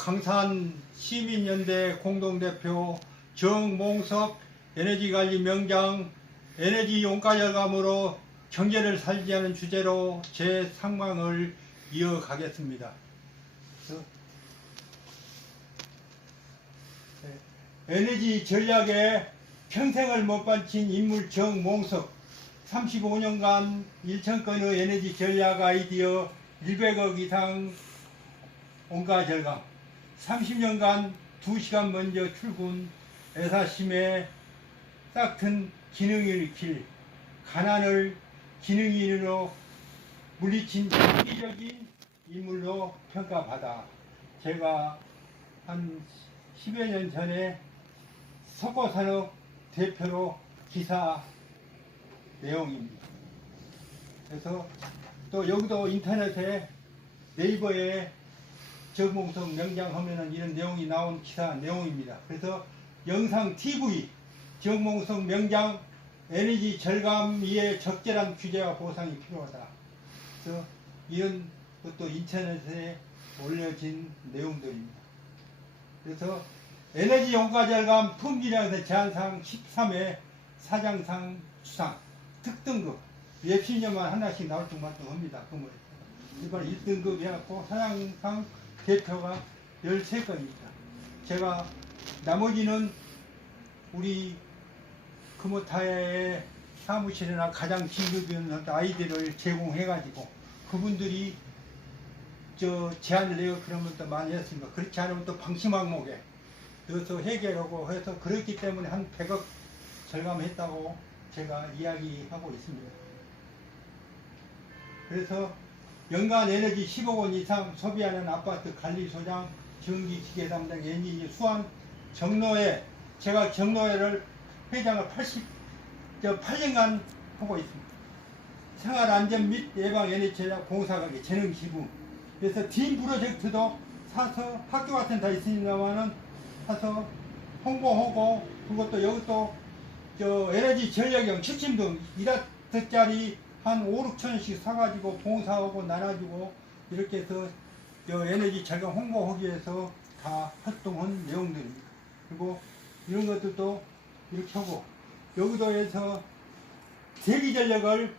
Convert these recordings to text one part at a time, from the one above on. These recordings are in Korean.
강산 시민연대 공동대표 정몽석 에너지관리 명장 에너지 용가 절감으로 경제를 살지 않은 주제로 제 상황을 이어가겠습니다. 네, 에너지 전략에 평생을 못 바친 인물 정몽석 35년간 1천건의 에너지 전략 아이디어 100억 이상 온가 절감 30년간 2시간 먼저 출근 애사심에 싹튼 기능을 길 가난을 기능인으로 물리친 이기적인 인물로 평가받아 제가 한 10여 년 전에 석고산업 대표로 기사 내용입니다. 그래서 또 여기도 인터넷에 네이버에 정몽석 명장 하면은 이런 내용이 나온 기사 내용입니다. 그래서 영상 TV 정몽석 명장 에너지 절감 위에 적절한 규제와 보상이 필요하다. 그래서 이런 것도 인터넷에 올려진 내용들입니다. 그래서 에너지 용가 절감 품질량에서 제한상 13회 사장상 수상 특등급 예피년만 하나씩 나올 정도만 합니다. 그물 이번 1등급 해갖고 사장상 대표가 13건입니다. 제가 나머지는 우리 금호타의 사무실이나 가장 진급있는 아이들을 제공해가지고 그분들이 저 제안을 내고 그러면 또 많이 했습니다. 그렇지 않으면 또 방심 항목에 넣어서 해결하고 해서 그렇기 때문에 한 100억 절감했다고 제가 이야기하고 있습니다. 그래서 연간 에너지 15억 원 이상 소비하는 아파트 관리소장, 전기기계 담당 엔지니어 수완 정로회 제가 정로회를 회장을 80, 저 8년간 하고 있습니다. 생활안전 및 예방 전략 공사가게 재능 기부 그래서 팀 프로젝트도 사서 학교 같은 데 있으니까만은 사서 홍보하고 그것도 여기도 저 에너지 전략형 7층등 1와트짜리 한 5, 6천원씩 사가지고 봉사하고 나눠주고 이렇게 해서 저 에너지 절감 홍보하기 위해서 다 활동한 내용들입니다. 그리고 이런 것들도 이렇게 하고 여기도 해서 대기 전력을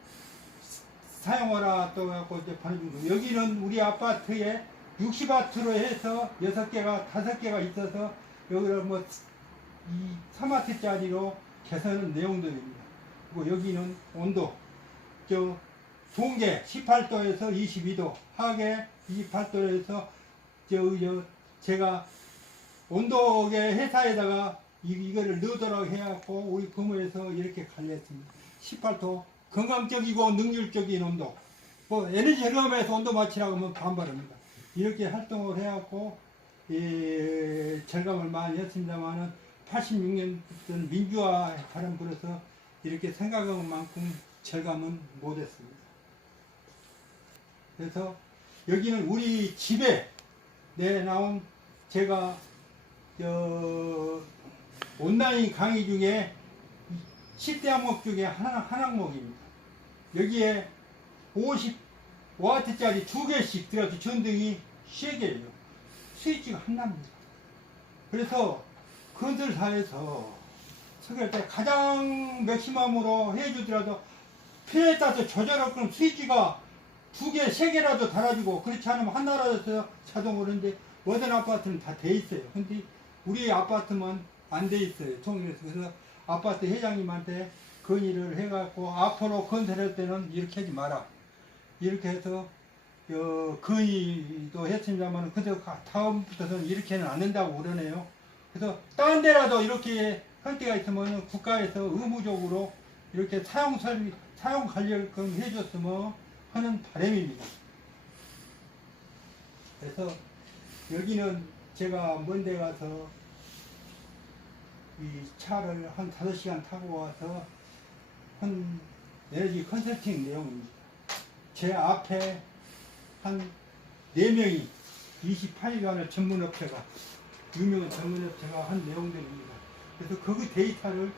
사용하라 또 갖고 이제 거. 여기는 우리 아파트에 60와트로 해서 6개가 5개가 있어서 여기를 뭐이 3와트짜리로 개선한 내용들입니다. 그리고 여기는 온도 저게 18도에서 22도, 하게 28도에서 저, 저 제가 온도계 회사에다가 이, 이거를 넣도록 해갖고 우리 금호에서 이렇게 관리했습니다. 18도 건강적이고 능률적인 온도. 뭐 에너지 혈압에서 온도 맞추라고 하면 반발합니다. 이렇게 활동을 해갖고 예, 절감을 많이 했습니다만은 86년 민주화 바람 불어서 이렇게 생각한 만큼 절감은 못했습니다. 그래서 여기는 우리 집에 내 나온 제가 저 온라인 강의 중에 10대 항목 중에 하나, 한 항목입니다. 여기에 50와트짜리 두 개씩 들어가서 전등이 세 개예요. 스위치가 하나입니다. 그래서 건설사에서 설계할 때 가장 맥시멈으로 해주더라도 필요에 따라서 조절할 그럼 스위치가 두 개, 세 개라도 달아주고 그렇지 않으면 하나라도 자동으로 하는데 모든 아파트는 다 돼 있어요. 근데 우리 아파트만 안 돼 있어요. 통일해서. 그래서 아파트 회장님한테 건의를 해갖고 앞으로 건설할 때는 이렇게 하지 마라. 이렇게 해서 어, 건의도 했습니다만 그저 다음부터는 이렇게는 안 된다고 그러네요. 그래서 다른 데라도 이렇게 할 때가 있으면 국가에서 의무적으로 이렇게 사용 설비, 사용 관리금 해줬으면 하는 바람입니다. 그래서 여기는 제가 먼데 가서 이 차를 한 5시간 타고 와서 한 에너지 컨설팅 내용입니다. 제 앞에 한 4명이 28일간을 전문업체가 유명한 전문업체가 한 내용들입니다. 그래서 그 데이터를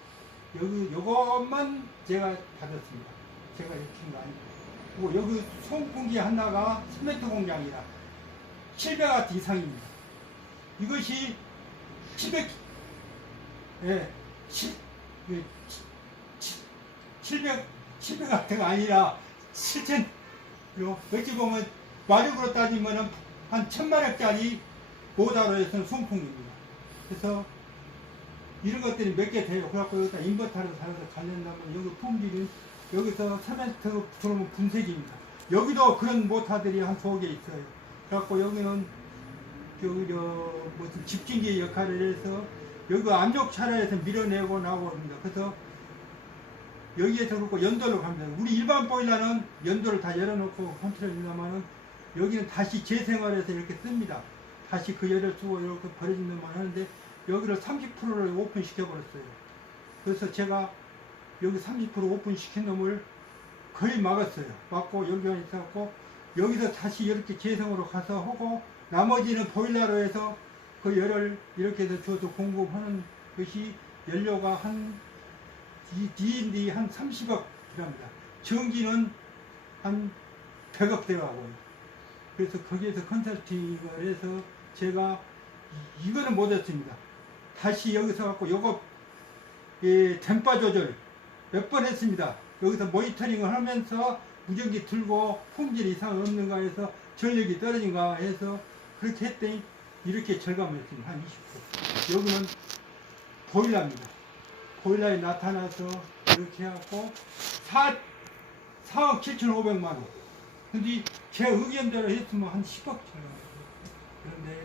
여기 요것만 제가 받았습니다. 제가 이렇게 한거 아니고. 그리고 여기 송풍기 하나가 3m 공장이라 700와트 이상입니다. 이것이 700, 예, 7, 예, 700, 700 와트가 아니라 7천, 요, 어찌 보면 마력으로 따지면은 한 천마력짜리 모다로에서는 송풍입니다. 그래서 이런 것들이 몇 개 돼요. 그래갖고 여기다 인버터를 달아서 관련하면 여기 품질이 여기서 3m 들어오면 분쇄기입니다. 여기도 그런 모터들이 한 두어 개 있어요. 그래갖고 여기는 여기 저 무슨 집중기 역할을 해서 여기 안쪽 차량에서 밀어내고 합니다. 그래서 여기에서 그렇고 연도로 갑니다. 우리 일반 보일러는 연도를 다 열어놓고 컨트롤입니다만은 여기는 다시 재생활해서 이렇게 씁니다. 다시 그 열을 쓰고 이렇게 말 하는데 여기를 30%를 오픈 시켜버렸어요. 그래서 제가 여기 30% 오픈 시킨 놈을 거의 막았어요. 막고 여기가 있었고 여기서 다시 이렇게 재생으로 가서 하고 나머지는 보일러로 해서 그 열을 이렇게 해서 줘서 공급하는 것이 연료가 한이 D&D 한 30억 이랍니다. 전기는 한 100억 들어가고요. 그래서 거기에서 컨설팅을 해서 제가 이- 이거는 못했습니다. 다시 여기서 갖고 요거 이 댐파 조절 몇 번 했습니다. 여기서 모니터링을 하면서 무전기 들고 품질 이상 없는가 해서 전력이 떨어진가 해서 그렇게 했더니 이렇게 절감을 했습니다. 한 20%. 여기는 보일러입니다. 보일러에 나타나서 이렇게 해갖고 4, 4억 7,500만 원. 근데 제 의견대로 했으면 한 10억 절감. 그런데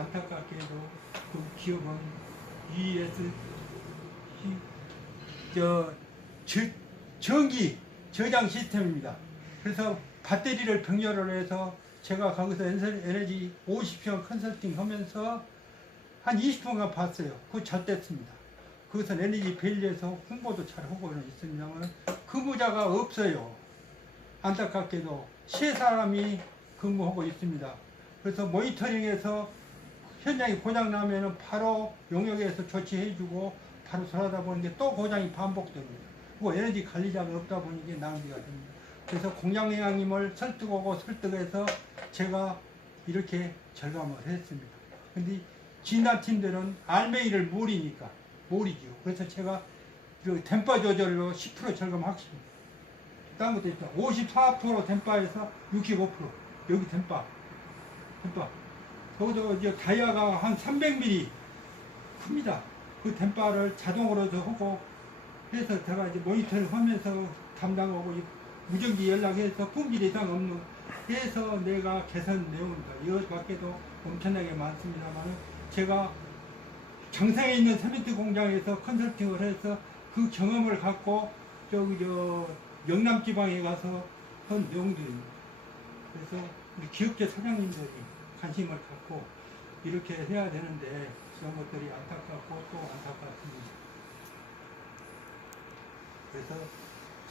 안타깝게도 그 기업은 ES 저, 저 전기 저장 시스템입니다. 그래서 배터리를 병렬을 해서 제가 거기서 에너지 50시간 컨설팅 하면서 한 20분간 봤어요. 그거 잘 됐습니다. 거기서 에너지 밸리에서 홍보도 잘 하고는 있습니다만 근무자가 없어요. 안타깝게도 세 사람이 근무하고 있습니다. 그래서 모니터링에서 현장이 고장 나면은 바로 용역에서 조치해주고 바로 돌아다 보는데 또 고장이 반복됩니다. 그리고 에너지 관리자가 없다 보니 이게 낭비가 됩니다. 그래서 공장회장님을 설득하고 설득해서 제가 이렇게 절감을 했습니다. 근데 진단팀들은 알맹이를 모리니까 모리죠. 그래서 제가 그 댐파 조절로 10% 절감하겠습니다. 다른 것도 있죠. 54% 댐파에서 65% 여기 댐파 댐파 거기도 이제 다이아가 한 300mm 큽니다. 그 댐파를 자동으로도 하고 해서 제가 이제 모니터를 하면서 담당하고 이 무전기 연락해서 품질 이상 없는 해서 내가 개선 내용입니다. 이것 밖에도 엄청나게 많습니다만 제가 정상에 있는 세멘트 공장에서 컨설팅을 해서 그 경험을 갖고 저기 저 영남 지방에 가서 한 내용들입니다. 그래서 기업체 사장님들이 관심을 갖고 이렇게 해야 되는데 그런 것들이 안타깝고 또 안타깝습니다. 그래서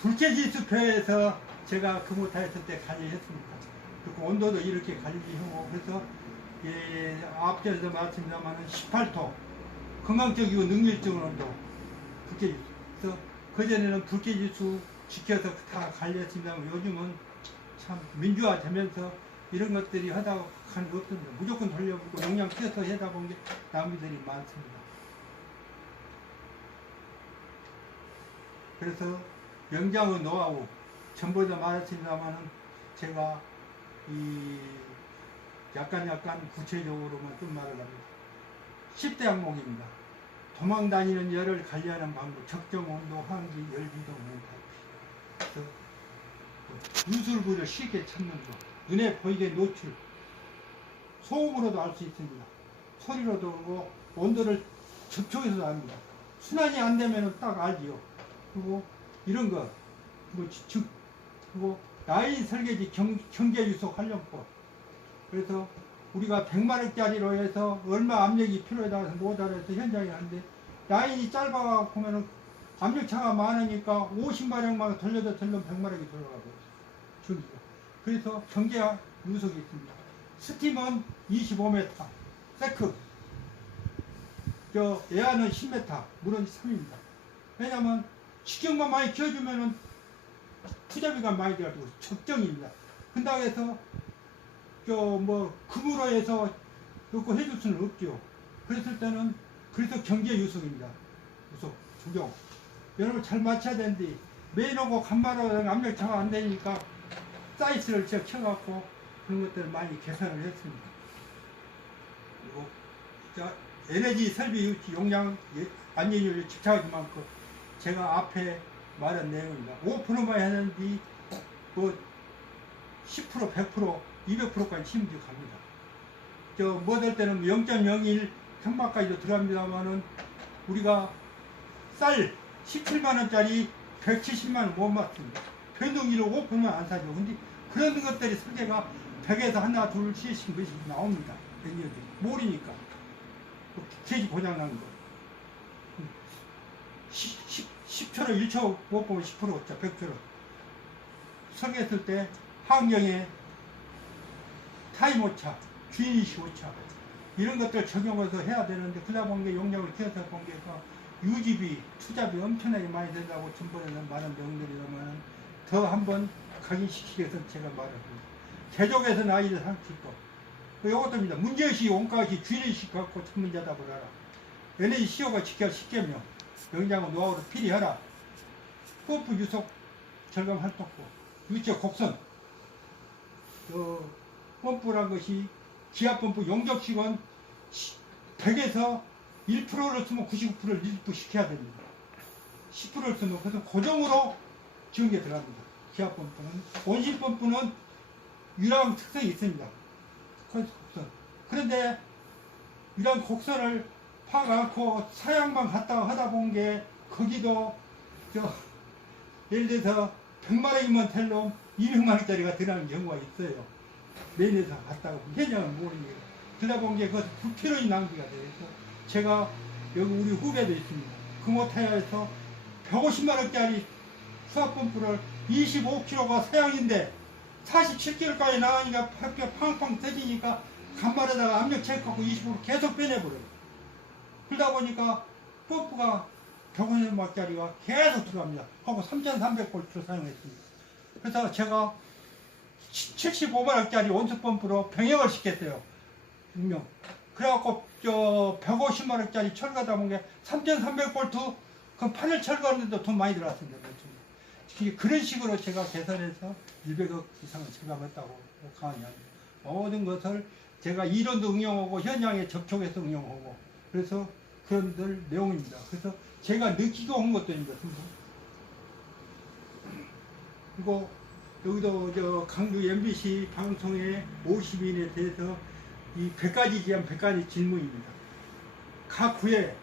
불쾌지수표에서 제가 근무타했을 때 관리했습니다. 그리고 온도도 이렇게 관리하고 그래서 예, 앞전에서 말씀드렸지만 18도 건강적이고 능률적인 온도 불쾌지수 그래서 그전에는 불쾌지수 지켜서 다 관리했습니다만 요즘은 참 민주화되면서 이런 것들이 하다가 하는 게 없습니다. 무조건 돌려보고 용량 떼서 해다 보는 게 낭비들이 많습니다. 그래서 영장의 노하우 전부 다 말했습니다만은 제가 이 약간 약간 구체적으로만 좀 말을 합니다. 10대 항목입니다. 도망 다니는 열을 관리하는 방법, 적정 온도, 환기, 열 비동, 멘탈. 그래서 누술부를 쉽게 찾는 것, 눈에 보이게 노출, 소음으로도 알 수 있습니다. 소리로도 그러고 온도를 접촉해서도 압니다. 순환이 안 되면 딱 알지요. 그리고 이런 거, 그리고 그리고 라인 설계지 경, 경계 유속 활용법. 그래서 우리가 100마력짜리로 해서 얼마 압력이 필요에 따라서 모자라서 현장에 하는데 라인이 짧아가 보면은 압력차가 많으니까 50마력만 돌려도 돌면 100마력이 돌아가고 전기가. 그래서 경계 유속이 있습니다. 스팀은 25m, 세크. 저 에아는 10m, 물은 3입니다. 왜냐면 식경만 많이 키워주면은 투자비가 많이 들어가지고 적정입니다. 근다고 해서 저뭐 금으로 해서 그거 해줄 수는 없죠. 그랬을 때는 그래서 경제 유속입니다. 유속, 조경. 여러분 잘 맞춰야 되는데 메인하고 간마로 압력차가 안 되니까 사이즈를 제가 켜갖고 그런 것들을 많이 개선을 했습니다. 그리고 자, 에너지 설비 용량 예, 안전율을 집착하지 만큼 제가 앞에 말한 내용입니다. 5%만 했는데 뭐 10%, 100%, 200%까지 힘들어 갑니다. 저 뭐될 때는 0.01 평마까지도 들어갑니다만은 우리가 쌀 17만 원짜리 170만 원 못 맞습니다. 변동기로 5%만 안 사죠. 근데 그런 것들이 설계가 100에서 하나 둘 씩씩 것이 나옵니다. 변경이 모르니까 그 케이지 고장난 거. 10, 10, 10초로 1초 못 보면 10% 없죠. 100초로. 설계했을 때 환경에 타임 오차, 주인이시 오차 이런 것들 적용해서 해야 되는데 그러다 보니까 용량을 키워서 보니까 유지비, 투자비 엄청나게 많이 된다고 전번에는 많은 내용들이라면 더 한번 각인시키기 위해서 제가 말합니다. 개족에서는 아이들 상식도 이것도입니다. 문제의식, 원가의식, 주인의식 갖고 전문자답을 하라. 에너지 시효가 지켜 쉽게며 영장은 노하우를 필요하라. 펌프 유속 절감 활동법, 유체 곡선, 그 펌프란 것이 기압 펌프 용접식은 100에서 1%를 쓰면 99%를 일부시켜야 됩니다. 10%를 쓰면 그래서 고정으로 지은 게 들어갑니다. 기압 펌프는 원심 펌프는 유랑 특성이 있습니다. 곡선. 그런데 이런 곡선을 파갖고 사양만 갔다가 하다 본 게 거기도 저 예를 들어서 100만 원이면 텔놈 200만 원짜리가 들어가는 경우가 있어요. 메인에서 갔다가 현장을 모르는 게 그러다 본 게그 불필요한 낭비가. 그래서 제가 여기 우리 후배도 있습니다. 금호타야에서 150만 원짜리 수압 펌프를 25kg가 사양인데 47kg까지 나가니까 학교 팡팡 터지니까 간만에다가 압력 체크하고 25kg 계속 빼내버려요. 그러다 보니까 펌프가 150만짜리가 계속 들어갑니다. 하고 3,300볼트를 사용했습니다. 그래서 제가 75만원짜리 온수 펌프로 병역을 시켰어요. 분명. 그래갖고 저 150만원짜리 철거다 보니 3,300볼트 그 판을 철거하는데도 돈 많이 들어왔습니다. 그런 식으로 제가 계산해서 200억 이상을 절감했다고 강하게 합니다. 모든 것을 제가 이론도 응용하고 현장에 접촉해서 응용하고 그래서 그런 들 내용입니다. 그래서 제가 느끼고 온 것들입니다. 그리고 여기도 저 강주 MBC 방송의 50인에 대해서 이 100가지 기한 100가지 질문입니다. 각 구에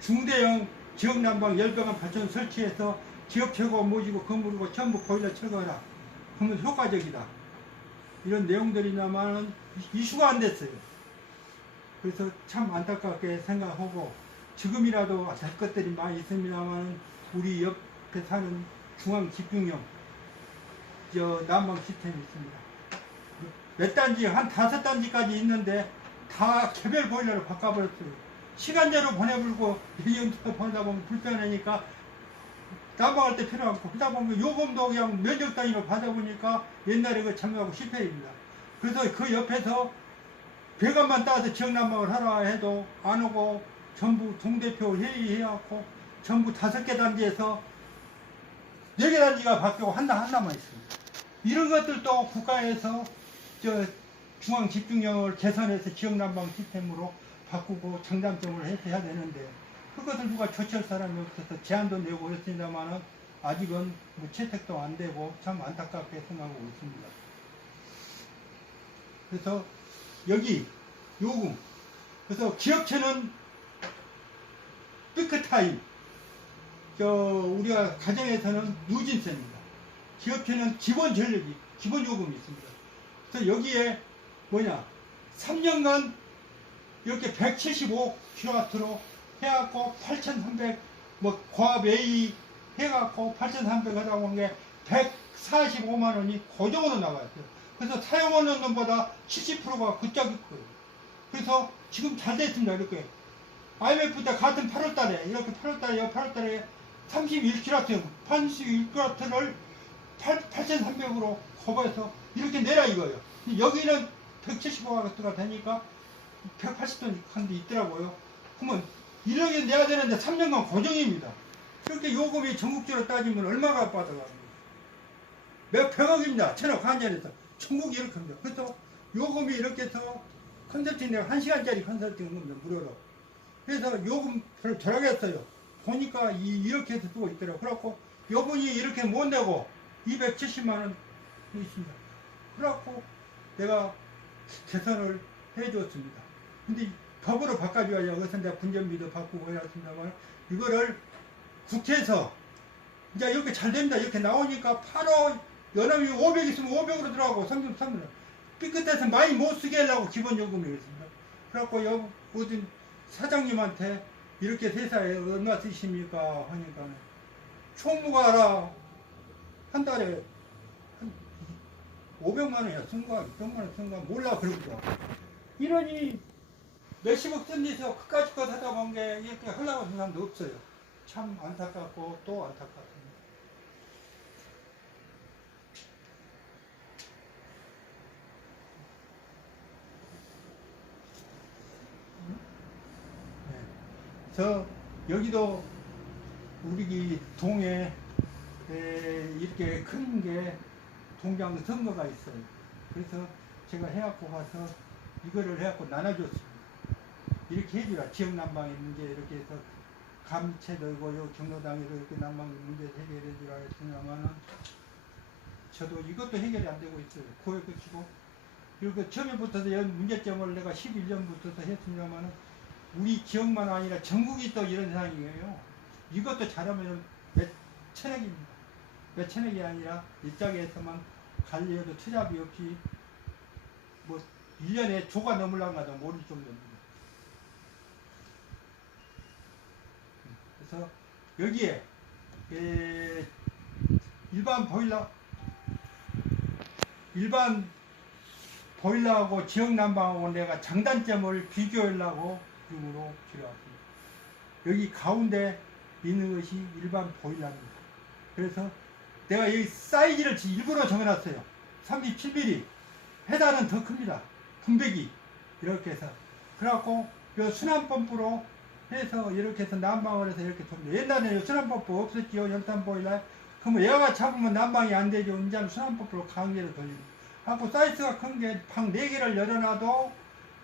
중대형 지역 난방 열병원 발전 설치해서 지역 최고 모시고 건물이고 전부 보일러 철거하라. 그러면 효과적이다. 이런 내용들이나마는 이슈가 안 됐어요. 그래서 참 안타깝게 생각하고 지금이라도 될 것들이 많이 있습니다만 우리 옆에 사는 중앙 집중형 저 난방 시스템이 있습니다. 몇 단지 한 다섯 단지까지 있는데 다 개별 보일러를 바꿔버렸어요. 시간제로 보내불고 1년 보내다 보면 불편하니까 난방할 때 필요 없고 그러다 보면 요금도 그냥 면적 단위로 받아보니까 옛날에 그 참여하고 실패입니다. 그래서 그 옆에서 배관만 따서 지역 난방을 하라 해도 안 오고 전부 동대표 회의해갖고 전부 다섯 개 단지에서 네 개 단지가 바뀌고 하나 하나만 있습니다. 이런 것들도 국가에서 저 중앙 집중력을 개선해서 지역 난방 시스템으로 바꾸고 장단점을 해야 되는데 그것을 누가 조치할 사람이 없어서 제안도 내고 했습니다만은 아직은 뭐 채택도 안 되고 참 안타깝게 생각하고 있습니다. 그래서 여기 요금 그래서 기업체는 삐끗타임 저 우리가 가정에서는 누진세입니다. 기업체는 기본 전력이 기본 요금이 있습니다. 그래서 여기에 뭐냐 3년간 이렇게 175kW로 해갖고 8,300 뭐 고압 A 해갖고 8,300 하다 보니 145만 원이 고정으로 나와요. 그래서 사용하는 놈보다 70%가 그쪽일 거예요. 그래서 지금 잘 됐습니다. 이렇게 IMF 때 같은 8월 달에 이렇게 8월 달에 8월 달에 31kW 31kW를 8,300으로 커버해서 이렇게 내라 이거예요. 여기는 175W가 되니까 180톤 한게 있더라고요. 그러면 1억에 내야 되는데 3년간 고정입니다. 그렇게 요금이 전국적으로 따지면 얼마가 거예요? 몇 백억입니다. 천억 한전에서. 전국이 이렇게 합니다. 그래서 요금이 이렇게 해서 컨설팅 내가 1시간짜리 컨설팅 겁니다. 무료로. 그래서 요금을 절하겠어요. 보니까 이, 이렇게 해서 쓰고 있더라고요. 그래갖고 요분이 이렇게 못 내고 270만원 있습니다. 그래갖고 내가 개선을 해줬습니다. 근데 법으로 바꿔줘야 여기서 내가 분전비도 바꾸고 해왔습니다만 이거를 국회에서 이제 이렇게 잘 됩니다. 이렇게 나오니까 8호 연합이 500 있으면 500으로 들어가고 33으로 삐끗해서 많이 못 쓰게 하려고 기본요금을 했습니다. 그래갖고 여 모든 사장님한테 이렇게 회사에 얼마 쓰십니까 하니까 총무가 알아 한 달에 한 500만 원이야. 쓴가 600만 원 쓴가 몰라 그러더라고. 이러니 몇십억 쓴 데서 그까짓 것 하다 본게 이렇게 하는 사람도 없어요 참 안타깝고 또 안타깝습니다 네. 저 여기도 우리 이 동에 에, 이렇게 큰 게 동장 선거가 있어요. 그래서 제가 해갖고 가서 이거를 해갖고 나눠줬습니다. 이렇게 해주라. 지역 난방의 문제 이렇게 해서 감채들고 요 경로당에도 이렇게 난방 문제 해결해 주라 했으냐마는 저도 이것도 해결이 안 되고 있어요. 고에 끝이고 그리고 처음에부터 이런 문제점을 내가 11년부터 했습니다마는 우리 지역만 아니라 전국이 또 이런 상황이에요. 이것도 잘하면 몇 천억입니다. 몇 천억이 아니라 일장에서만 관리해도 투자비 없이 뭐 1년에 조가 넘을랑가도 모를 정도입니다. 그래서 여기에 에, 일반 보일러 일반 보일러하고 지역 난방하고 내가 장단점을 비교하려고 이름으로 필요합니다. 여기 가운데 있는 것이 일반 보일러입니다. 그래서 내가 여기 사이즈를 지- 일부러 정해놨어요. 37mm. 해단은 더 큽니다. 분배기. 이렇게 해서. 그래갖고, 요 순환 펌프로 해서 이렇게 해서 난방을 해서 이렇게 돕니다. 옛날에는 펌프 없었지요. 열탄 보일러. 그러면 얘가 잡으면 난방이 안 되죠. 이제는 펌프로 강제로 돌립니다. 하고 사이즈가 큰 게 방 4개를 열어놔도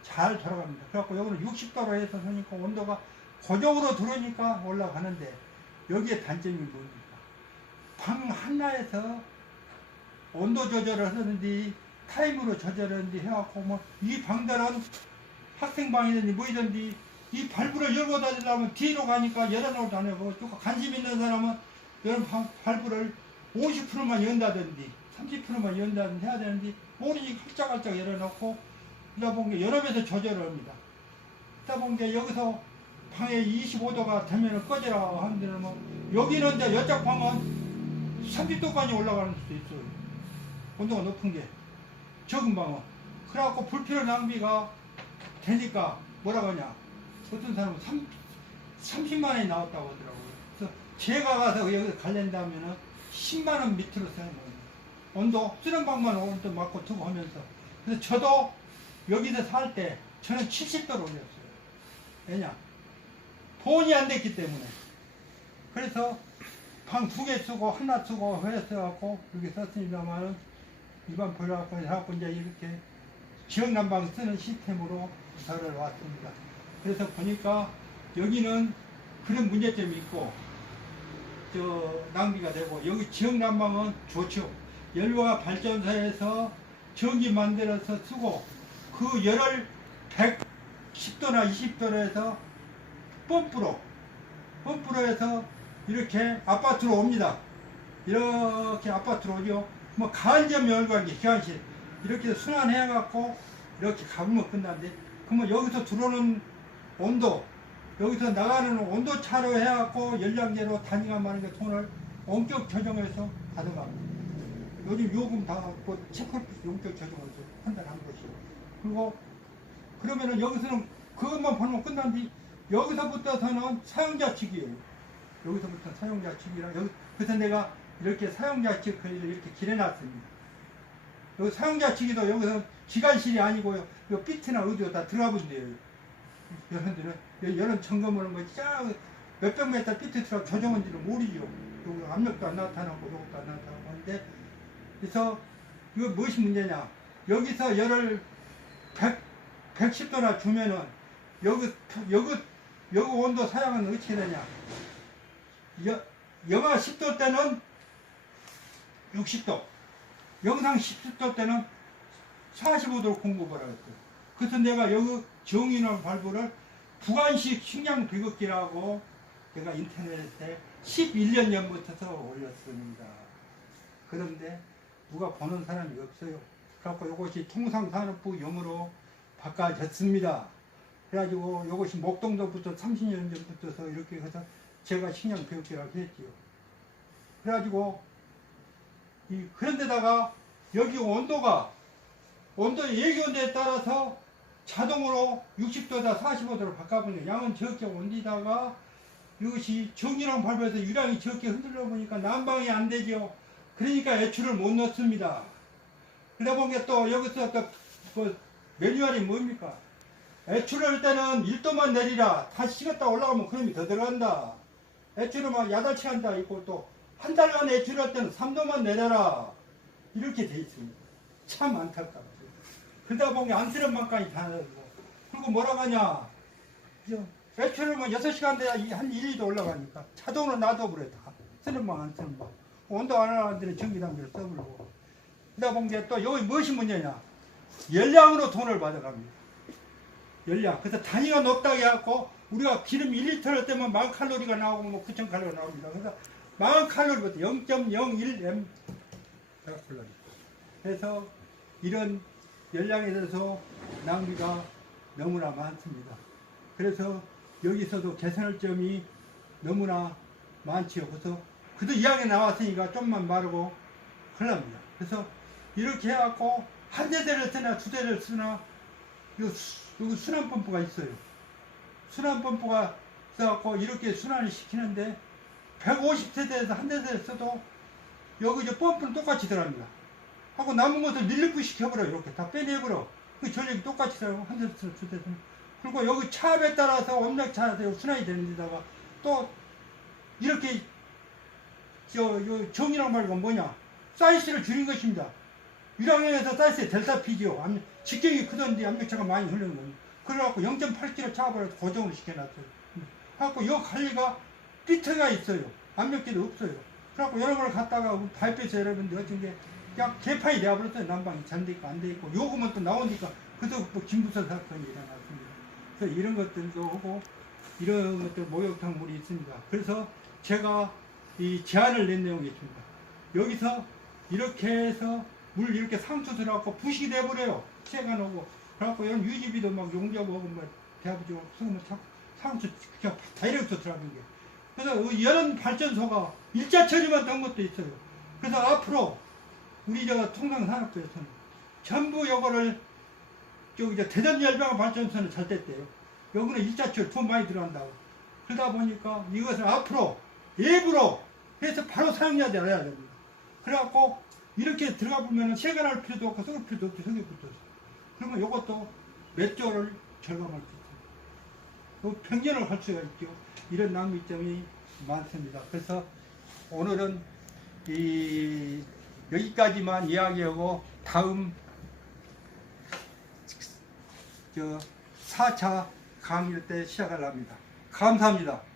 잘 돌아갑니다. 그래갖고 여기는 60도로 해서 하니까 온도가 고정으로 들어오니까 올라가는데 여기에 단점이 뭡니까? 방 하나에서 온도 조절을 하는데 타임으로 조절하는데 해갖고 뭐 이 방들은 학생방이든지 뭐이든지 이 발부를 열고 다니려면 뒤로 가니까 열어놓을 안 하고 또 관심 있는 사람은 이런 방- 발부를 50%만 연다든지 30%만 연다든지 해야 되는데 모르니 깔짝깔짝 열어놓고 그러다 보니까 여름에서 조절을 합니다. 그러다 보니까 여기서 방에 25도가 되면 꺼져라 데는 뭐 여기는 이제 여짝 방은 30도까지 올라가는 수도 있어요. 온도가 높은 게 적은 방은 그래갖고 불필요 낭비가 되니까 뭐라 하냐 어떤 사람은 3, 30만 원이 나왔다고 하더라고요. 그래서 제가 가서 여기서 갈랜다면은 10만 원 밑으로 쓰는 거예요. 온도 쓰는 방만 온도 맞고 두고 하면서 그래서 저도 여기서 살 때 저는 70도로 올렸어요. 왜냐? 보온이 안 됐기 때문에. 그래서 방 두 개 쓰고 하나 쓰고 해서 이렇게 썼습니다만은 일반 보일러갖고 해갖고 이제 이렇게 지역 난방 쓰는 시스템으로 저를 왔습니다. 그래서 보니까 여기는 그런 문제점이 있고 저 낭비가 되고 여기 지역 난방은 좋죠. 연료가 발전소에서 전기 만들어서 쓰고 그 열을 110도나 20도로 해서 펌프로 펌프로 해서 이렇게 아파트로 옵니다. 이렇게 아파트로 오죠. 뭐 가을점 열관기 기관실 이렇게 순환해 갖고 이렇게 가보면 끝난데 그러면 여기서 들어오는 온도 여기서 나가는 온도 차로 해갖고 열량제로 단위가 많은 게 돈을 원격 조정해서 가져갑니다. 요즘 요금 다뭐 체크를 원격 조정해서 판단하는 것이요. 그리고 그러면은 여기서는 그것만 보면 끝난 뒤 여기서부터서는 사용자 측이에요. 여기서부터 사용자 측이라 여기 그래서 내가 이렇게 사용자 측 글을 이렇게 길해놨습니다. 여기 사용자 측이도 여기서 기관실이 아니고요. 요 피트나 어디로 다 들어가 본대요. 여러분들은 여름 점검하는 거쫙 몇백 메터 피트 들어 조정은지를 모르죠. 요거 압력도 안 나타나고 요것도 안 나타나고 하는데 그래서 이거 무엇이 문제냐? 여기서 열을 100, 110도나 주면은 여기 여기 여기 온도 사양은 어떻게 되냐? 여, 영하 10도 때는 60도, 영상 10도 때는 45도를 공급을 하였어요. 그래서 내가 여기 정인원 발부를 부관식 식량 비극기라고 제가 인터넷에 11년 전부터 올렸습니다. 그런데 누가 보는 사람이 없어요. 그래갖고 이것이 통상산업부 용으로 바꿔졌습니다. 그래가지고 이것이 목동도부터 30년 전부터 이렇게 해서 제가 식량 비극기라고 했지요. 그래가지고 이 그런데다가 여기 온도가 온도 온도에 따라서 자동으로 60도다 45도로 바꿔보니 양은 적게 온디다가 이것이 정유랑 밟아서 유량이 적게 흔들려 보니까 난방이 안 되죠. 그러니까 애출을 못 넣습니다. 그러다 보니까 또 여기서 또그 매뉴얼이 뭡니까? 애출을 할 때는 1도만 내리라. 다시 식었다 올라가면 그럼이 더 들어간다. 애출을 막 야달치 한다 있고 또 한 달간 애출할 때는 3도만 내려라. 이렇게 돼 있습니다. 참 안타깝죠. 그러다 보니 안쓰러운 만까지 다 나고 그리고 뭐라고 하냐. 저 애출을 뭐 6시간 돼야 이- 한 1, 2도 올라가니까 자동으로 놔둬버려 다. 쓰는 방 안 쓰는 방. 온도 안 하는 데는 전기담배를 써버리고. 그러다 보니 또 여기 무엇이 문제냐. 열량으로 돈을 받아갑니다. 열량. 그래서 단위가 높다고 해갖고 우리가 기름 1리터를 떼면 만 칼로리가 나오고 뭐 9천 칼로리가 나옵니다. 그래서 만 칼로리부터 0.01 m 칼로리. 그래서 이런 열량에 대해서 낭비가 너무나 많습니다. 그래서 여기서도 개선할 점이 너무나 많지요. 그래서 그도 이야기 나왔으니까 좀만 마르고 흘랍니다. 그래서 이렇게 해갖고 한 대대를 쓰나 두 대를 쓰나 요 수- 여기 순환 펌프가 있어요. 순환 펌프가 써갖고 이렇게 순환을 시키는데 150세대에서 한 대대를 써도 여기 이제 펌프는 똑같이 들어갑니다. 하고 남은 것을 밀리프 시켜버려 이렇게 다 빼내버려. 그 전력이 똑같이 들어가고 한 대에서 두 대에서 그리고 여기 차압에 따라서 엄력차에서 순환이 되는 데다가 또 이렇게 저, 요 정이란 말과 뭐냐 사이즈를 줄인 것입니다. 1학년에서 사이즈에 델타 P죠. 직경이 크던데 압력차가 많이 흐르는 겁니다. 그래갖고 0.8kg 차압을 고정을 시켜놨어요. 그래갖고 요 관리가 삐트가 있어요. 압력계도 없어요. 그래갖고 여러분을 갔다가 우리 발표에서 여러분들 어떤 게 그냥 개판이 되어버렸어요. 난방이 잘돼 있고 안 돼 있고 요금은 또 나오니까 그래서 또 김부선 사건이 일어났습니다. 그래서 이런 것들도 하고 이런 것들 목욕탕물이 있습니다. 그래서 제가 이 제안을 낸 내용이 있습니다. 여기서 이렇게 해서 물 이렇게 상수 들어갖고 부식이 돼버려요. 피해가 나고. 그래갖고 이런 유지비도 막 용접하고 뭐 대부분 수금을 상- 상수 그냥 다이렉트 들어가는 게. 그래서 이런 발전소가 일자 처리만 된 것도 있어요. 그래서 앞으로 우리 저 통상산업부에서는 전부 요거를 저 대전 열병 발전소는 잘 됐대요. 여기는 일자 처리 돈 많이 들어간다고. 그러다 보니까 이것을 앞으로 예부로 해서 바로 사용해야 돼야 됩니다. 그래갖고 이렇게 들어가 보면은 세관할 필요도 없고 썩을 필요도 없죠. 석유 붙어서. 그러면 이것도 몇 조를 절감할 수 있어요. 또 평년을 할 수가 있죠. 이런 낭비점이 많습니다. 그래서 오늘은 이 여기까지만 이야기하고 다음 저 4차 강의 때 시작을 합니다. 감사합니다.